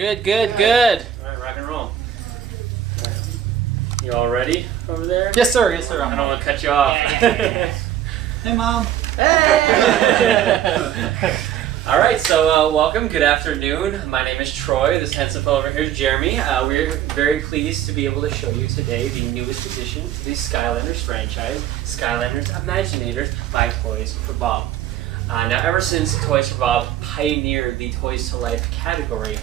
Good, good, good. All right, rock and roll. You all ready over there? Yes, sir. Yes, sir. I don't want to cut you off. Hey, Mom. Hey! All right, so welcome. Good afternoon. My name is Troy. This handsome fellow over here is Jeremy. We're very pleased to be able to show you today the newest addition to the Skylanders franchise, Skylanders Imaginators by Toys for Bob. Now, ever since Toys for Bob pioneered the Toys to Life category,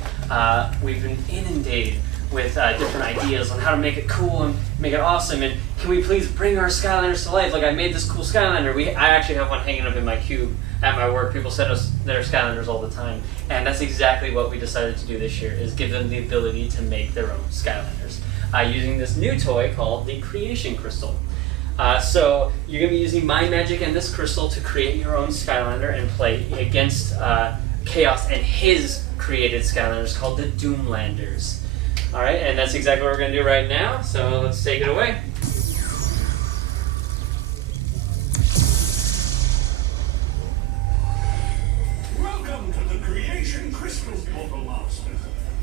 we've been inundated with different ideas on how to make it cool and make it awesome. And can we please bring our Skylanders to life? Like, I made this cool Skylander. I actually have one hanging up in my cube at my work. People send us their Skylanders all the time. And that's exactly what we decided to do this year, is give them the ability to make their own Skylanders using this new toy called the Creation Crystal. So you're going to be using my magic and this crystal to create your own Skylander and play against Chaos and his created Skylanders called the Doomlanders. Alright, and that's exactly what we're going to do right now, so let's take it away. Welcome to the Creation Crystal Portal Master.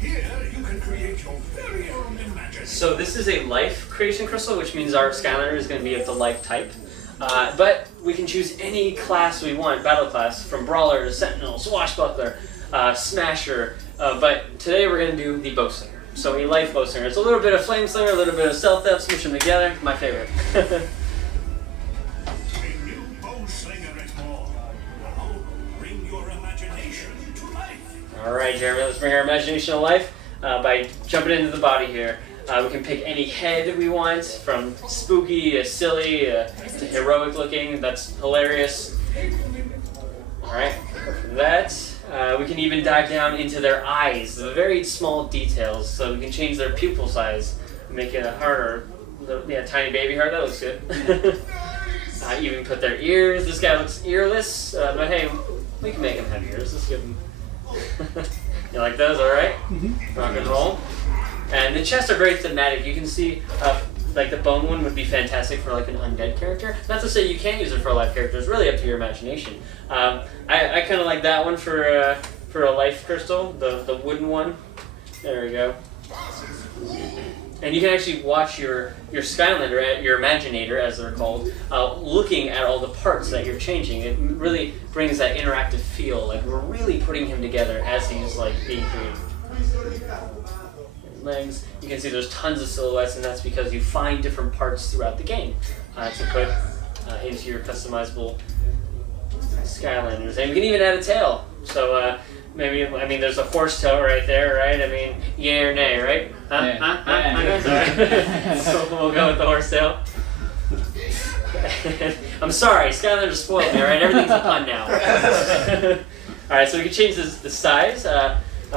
Here you can create your very own imagination. So this is a life creation crystal, which means our Skylander is going to be of the life type. But we can choose any class we want, battle class, from Brawler to Sentinel, Swashbuckler, Smasher. But today we're going to do the Bowslinger. So a life Bowslinger. It's a little bit of Flame Slinger, a little bit of Stealth Theft, smush them together. My favorite. A new Bowslinger is born. Now bring your imagination to life. Alright, Jeremy, let's bring our imagination to life by jumping into the body here. We can pick any head we want, from spooky to silly to heroic looking. That's hilarious. Alright, from that, we can even dive down into their eyes, the very small details, so we can change their pupil size, make it a heart or tiny baby heart. That looks good. Even put their ears. This guy looks earless, but hey, we can make him have ears. Let's give him. You like those? All right. Rock and roll. And the chests are very thematic. You can see, like the bone one would be fantastic for like an undead character. Not to say you can't use it for a life character. It's really up to your imagination. I kind of like that one for a life crystal, the wooden one. There we go. And you can actually watch your Skylander, your Imaginator as they're called, looking at all the parts that you're changing. It really brings that interactive feel. Like we're really putting him together as he's like being created. Legs. You can see there's tons of silhouettes, and that's because you find different parts throughout the game to put into your customizable Skylanders. And we can even add a tail. So maybe, I mean, there's a horse tail right there, right? I mean, yay or nay, right? Yeah. So we'll go with the horse tail. I'm sorry, Skylanders spoiled me, right? Everything's a pun now. Alright, so we can change the size.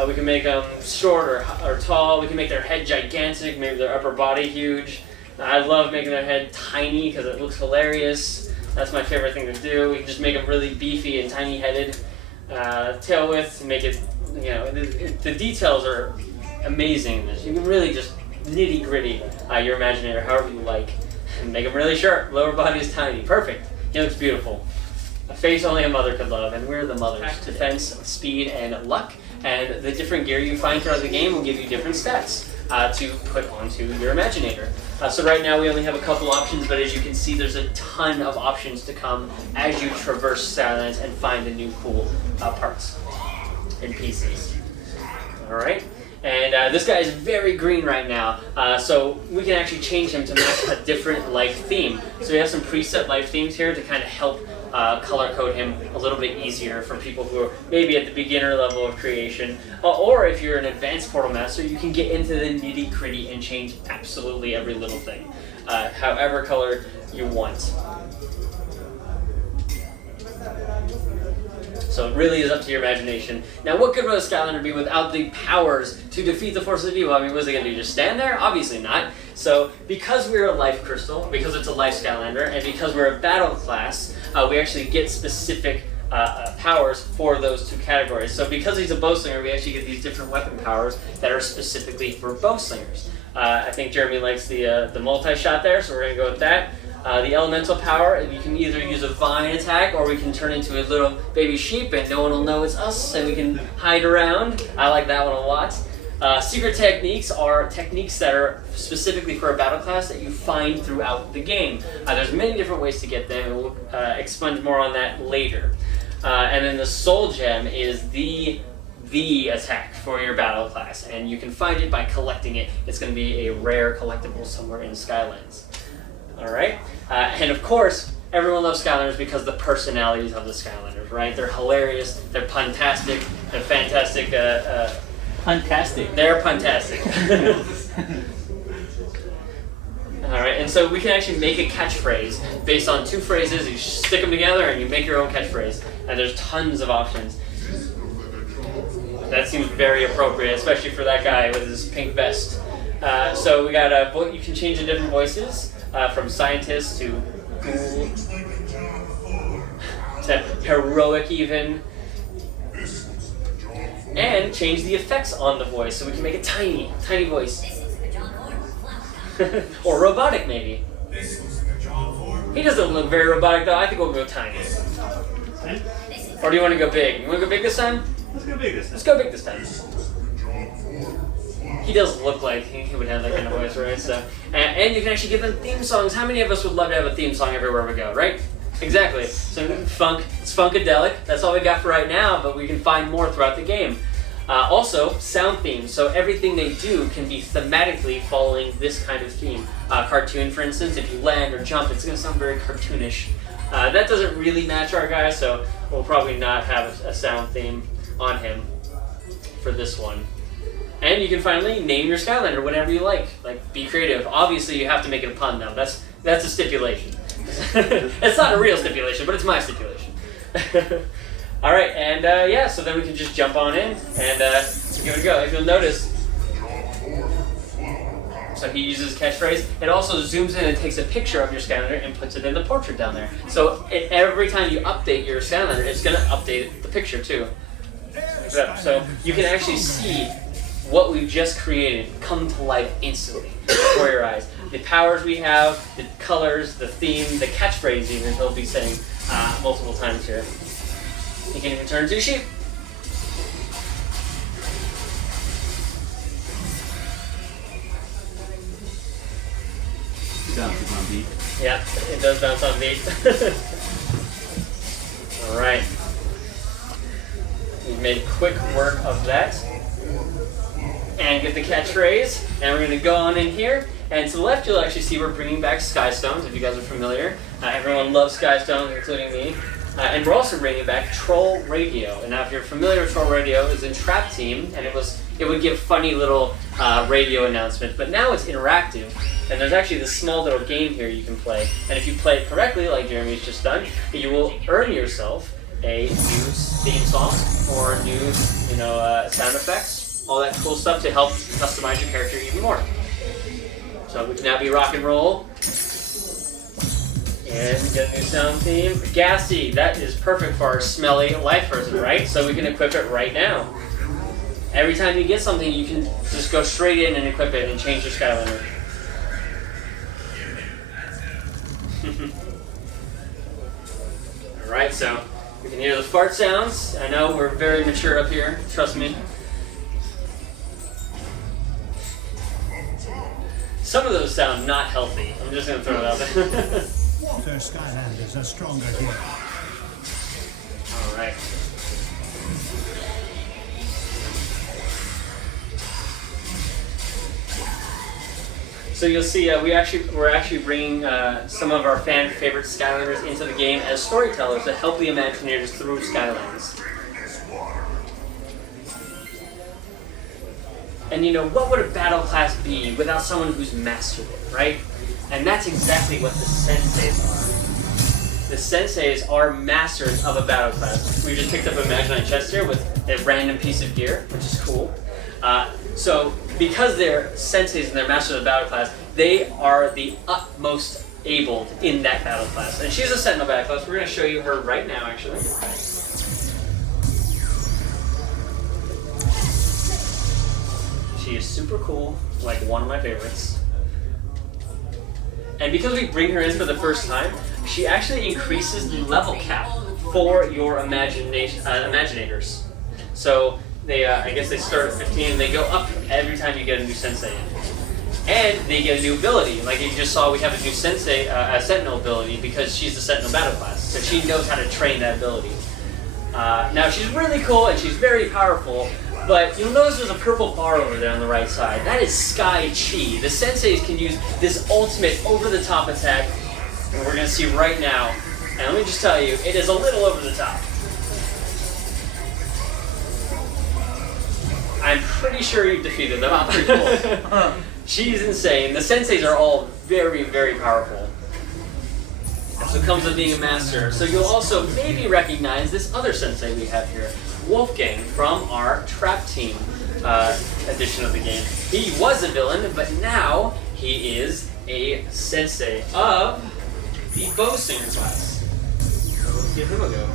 We can make them short or tall. We can make their head gigantic, maybe their upper body huge. I love making their head tiny because it looks hilarious. That's my favorite thing to do. We can just make them really beefy and tiny-headed. Tail width, make it, you know, the details are amazing in this. You can really just nitty-gritty your Imaginator however you like. And make him really short. Lower body is tiny. Perfect. He looks beautiful. A face only a mother could love, and we're the mothers. Defense, speed, and luck. And the different gear you find throughout the game will give you different stats to put onto your Imaginator. So right now we only have a couple options, but as you can see, there's a ton of options to come as you traverse Skylands and find the new cool parts and pieces. Alright? And this guy is very green right now, so we can actually change him to match a different life theme. So we have some preset life themes here to kind of help color code him a little bit easier for people who are maybe at the beginner level of creation. Or if you're an advanced Portal Master, you can get into the nitty-gritty and change absolutely every little thing, however colored you want. So it really is up to your imagination. Now, what good would a Skylander be without the powers to defeat the forces of evil? I mean, what is it going to do? Just stand there? Obviously not. So, because we're a life crystal, because it's a life Skylander, and because we're a battle class, we actually get specific powers for those two categories. So, because he's a Bowslinger, we actually get these different weapon powers that are specifically for Bowslingers. I think Jeremy likes the multi-shot there, so we're going to go with that. The elemental power, you can either use a vine attack or we can turn into a little baby sheep and no one will know it's us and we can hide around. I like that one a lot. Secret techniques are techniques that are specifically for a battle class that you find throughout the game. There's many different ways to get them, and we'll explain more on that later. And then the soul gem is the attack for your battle class, and you can find it by collecting it. It's going to be a rare collectible somewhere in Skylands. Alright? And of course, everyone loves Skylanders because the personalities of the Skylanders, right? They're hilarious, they're puntastic, they're fantastic. Fantastic. They're puntastic. Alright, and so we can actually make a catchphrase based on 2 phrases. You stick them together and you make your own catchphrase. And there's tons of options. That seems very appropriate, especially for that guy with his pink vest. So we got you can change the different voices from scientist to cool to heroic even, and change the effects on the voice so we can make it tiny voice, or robotic maybe. He doesn't look very robotic though. I think we'll go tiny. Or do you want to go big? You want to go big this time? Let's go big this time. Let's go big this time. He does look like he would have that kind of voice, right? So, and you can actually give them theme songs. How many of us would love to have a theme song everywhere we go, right? Exactly. So it's funkadelic. That's all we got for right now, but we can find more throughout the game. Also, sound themes. So everything they do can be thematically following this kind of theme. Cartoon, for instance, if you land or jump, it's going to sound very cartoonish. That doesn't really match our guy, so we'll probably not have a sound theme on him for this one. And you can finally name your Skylander whenever you like. Like, be creative. Obviously, you have to make it a pun, though. That's a stipulation. It's not a real stipulation, but it's my stipulation. All right, and yeah, so then we can just jump on in and give it a go. If you'll notice, so he uses catchphrase. It also zooms in and takes a picture of your Skylander and puts it in the portrait down there. So every time you update your Skylander, it's going to update the picture too. So you can actually see what we've just created come to life instantly before your eyes. The powers we have, the colors, the theme, the catchphrase even he'll be saying multiple times here. You can even turn to sheep. Bounces on beat. Yeah, it does bounce on beat. Alright. We've made quick work of that. And get the catchphrase. And we're going to go on in here. And to the left, you'll actually see we're bringing back Sky Stones, if you guys are familiar. Everyone loves Sky Stones, including me. And we're also bringing back Troll Radio. And now if you're familiar with Troll Radio, it was in Trap Team, and it would give funny little radio announcements. But now it's interactive. And there's actually this small little game here you can play. And if you play it correctly, like Jeremy's just done, you will earn yourself a new theme song or new, sound effects, all that cool stuff to help customize your character even more. So we can now be rock and roll. And get a new sound theme. Gassy, that is perfect for our smelly life person, right? So we can equip it right now. Every time you get something, you can just go straight in and equip it and change your Skylander. Alright, so we can hear the fart sounds. I know we're very mature up here, trust me. Some of those sound not healthy. I'm just going to throw it out there. Water Skylanders are stronger here. Alright. So you'll see we're actually bringing some of our fan favorite Skylanders into the game as storytellers to help the Imaginators through Skylands. And what would a battle class be without someone who's mastered it, right? And that's exactly what the senseis are. The senseis are masters of a battle class. We just picked up an Imaginite chest here with a random piece of gear, which is cool. So because they're senseis and they're masters of the battle class, they are the utmost able in that battle class. And she's a Sentinel battle class. We're going to show you her right now, actually. She is super cool, like one of my favorites. And because we bring her in for the first time, she actually increases the level cap for your Imaginators. So I guess they start at 15 and they go up every time you get a new sensei. And they get a new ability. Like you just saw, we have a new sensei, a sentinel ability because she's the sentinel battle class. So she knows how to train that ability. Now she's really cool and she's very powerful, but you'll notice there's a purple bar over there on the right side. That is Sky Chi. The senseis can use this ultimate over-the-top attack, and we're gonna see right now. And let me just tell you, it is a little over the top. I'm pretty sure you've defeated them. Pretty cool. She's insane. The senseis are all very, very powerful. So it comes with being a master. So you'll also maybe recognize this other sensei we have here, Wolfgang, from our Trap Team edition of the game. He was a villain, but now he is a sensei of the Bow Singer class. So let's give him a go.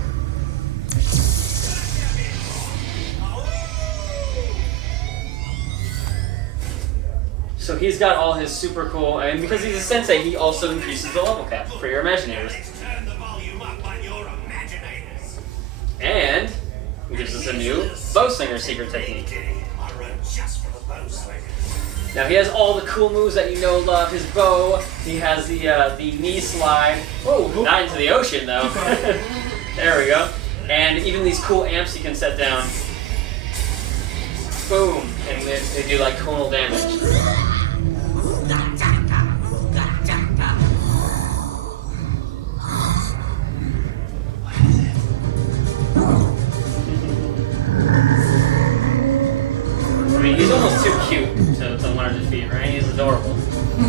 So he's got all his super cool, and because he's a sensei, he also increases the level cap for your Imaginators. Turn the volume up on your Imaginators. And he gives us a new Bow Singer secret technique. I run just for the bow slingers. Now he has all the cool moves that you know love. His bow, he has the knee slide. Oh, not into the ocean though. There we go. And even these cool amps he can set down. Boom, and they do like tonal damage. I mean, he's almost too cute to learn to defeat, right? He's adorable.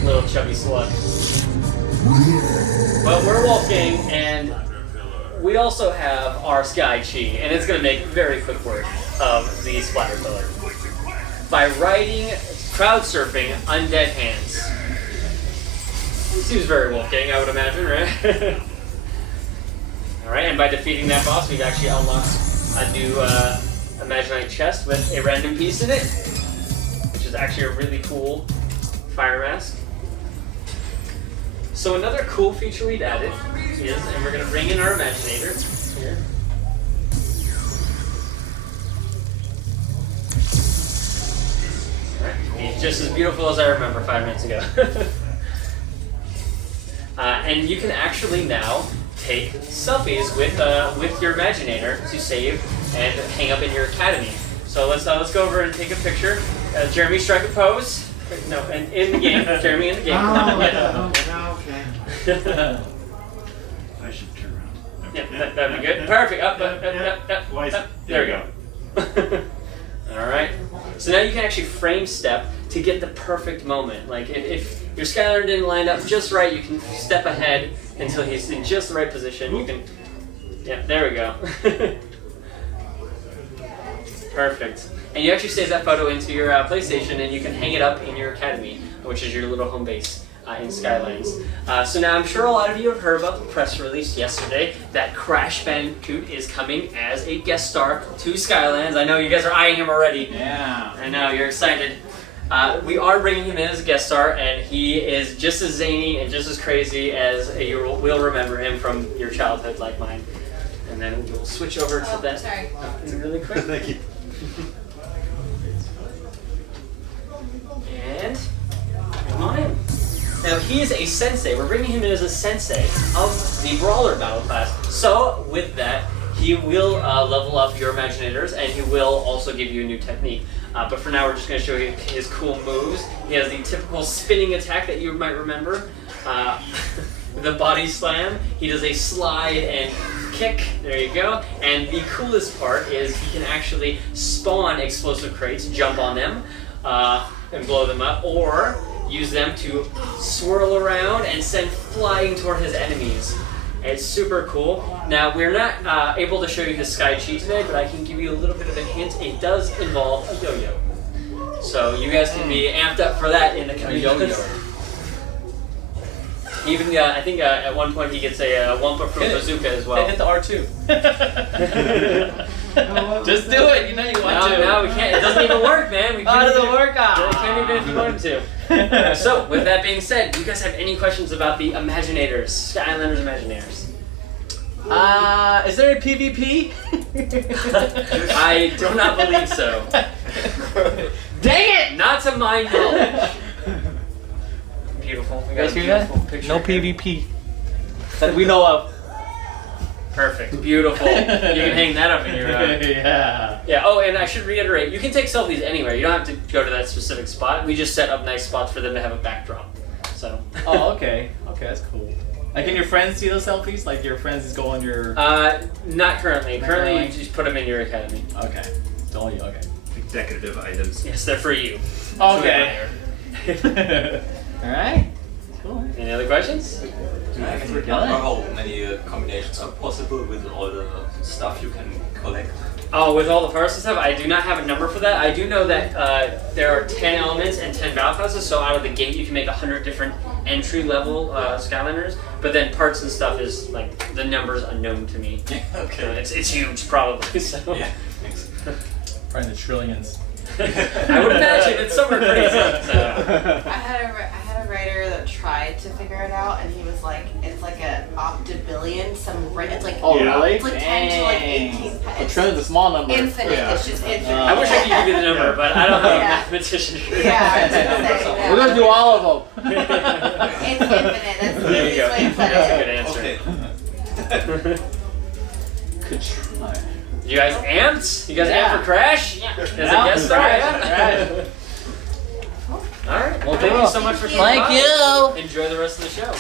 Little chubby slug. But we're Wolfgang, and we also have our Sky Chi, and it's going to make very quick work of the splatter pillar. By riding, crowd surfing undead hands. Seems very Wolfgang, I would imagine, right? Alright, and by defeating that boss, we've actually unlocked a new Imaginite chest with a random piece in it, which is actually a really cool fire mask. So another cool feature we've added is, and we're going to bring in our Imaginator here. He's just as beautiful as I remember 5 minutes ago. And you can actually now take selfies with your Imaginator to save and hang up in your academy. So let's go over and take a picture. Jeremy, strike a pose. No, and in the game. Jeremy in the game. Okay. I should turn around. Yeah, that'd be good. Perfect. Up. There we go. All right. So now you can actually frame step to get the perfect moment. Like if your Skylander didn't line up just right, you can step ahead until he's in just the right position. You can, yeah, there we go. Perfect. And you actually save that photo into your PlayStation, and you can hang it up in your academy, which is your little home base in Skylands. So now I'm sure a lot of you have heard about the press release yesterday that Crash Bandicoot is coming as a guest star to Skylands. I know you guys are eyeing him already. Yeah. I know, you're excited. We are bringing him in as a guest star, and he is just as zany and just as crazy as you will remember him from your childhood, like mine. And then we'll switch over to that really quick. Thank you. And come on in. Now he is a sensei. We're bringing him in as a sensei of the Brawler battle class. So with that, he will level up your Imaginators, and he will also give you a new technique. But for now, we're just going to show you his cool moves. He has the typical spinning attack that you might remember. The body slam. He does a slide and kick. There you go. And the coolest part is he can actually spawn explosive crates, jump on them, and blow them up, or use them to swirl around and send flying toward his enemies. It's super cool. Now, we're not able to show you his Sky Chi today, but I can give you a little bit of a hint. It does involve a yo-yo. So you guys can be amped up for that in the coming yo-yo. Even, I think at one point he gets a Wumpa Fruit Bazooka as well. Hit the R2. Just do it. You know you want to. No, we can't. It doesn't even work, man. We can't doesn't work. It can't even if you wanted to. So, with that being said, do you guys have any questions about the Imaginators, Skylanders Imaginators? Is there a PvP? I do not believe so. Dang it! Not to my knowledge. Beautiful. We got a beautiful picture. No here. PvP that we know of. Perfect. Beautiful. You can hang that up in your. Yeah. Yeah. Oh, and I should reiterate: you can take selfies anywhere. You don't have to go to that specific spot. We just set up nice spots for them to have a backdrop. So. Oh, okay. Okay, that's cool. Like, can your friends see those selfies? Like, your friends just go on your. Not currently. Not Currently, really? you just put them in your academy. Okay. It's only okay. Decorative items. Yes, they're for you. Okay. All right. Cool. Any other questions? I guess we're I don't know done. how many combinations are possible with all the stuff you can collect. Oh, with all the parts and stuff, I do not have a number for that. I do know that there are 10 elements and 10 battle passes, so out of the gate you can make 100 different entry-level Skylanders, but then parts and stuff is, like, the number's unknown to me. Okay. It's huge, probably, so. Yeah, thanks. Probably in the trillions. I would imagine it's somewhere crazy. So. I had a writer that tried to figure it out, and he was like, it's like an octobillion, it's like Oh, Yeah. really? it's like 10 to like 18. A trillion's a small number. Infinite. Yeah. It's just infinite. I wish I could give you the number, but I don't have a Yeah. mathematician here. Yeah, I was gonna say, We're gonna do all of them. It's infinite. That's the There you go. easiest way to put That's a it. good answer. Okay. Could try. You guys amped? You guys Yeah. amped for Crash? As a Yeah. guest star, yeah? Right. Alright, well thank you so much for coming Thank by. you. Enjoy the rest of the show.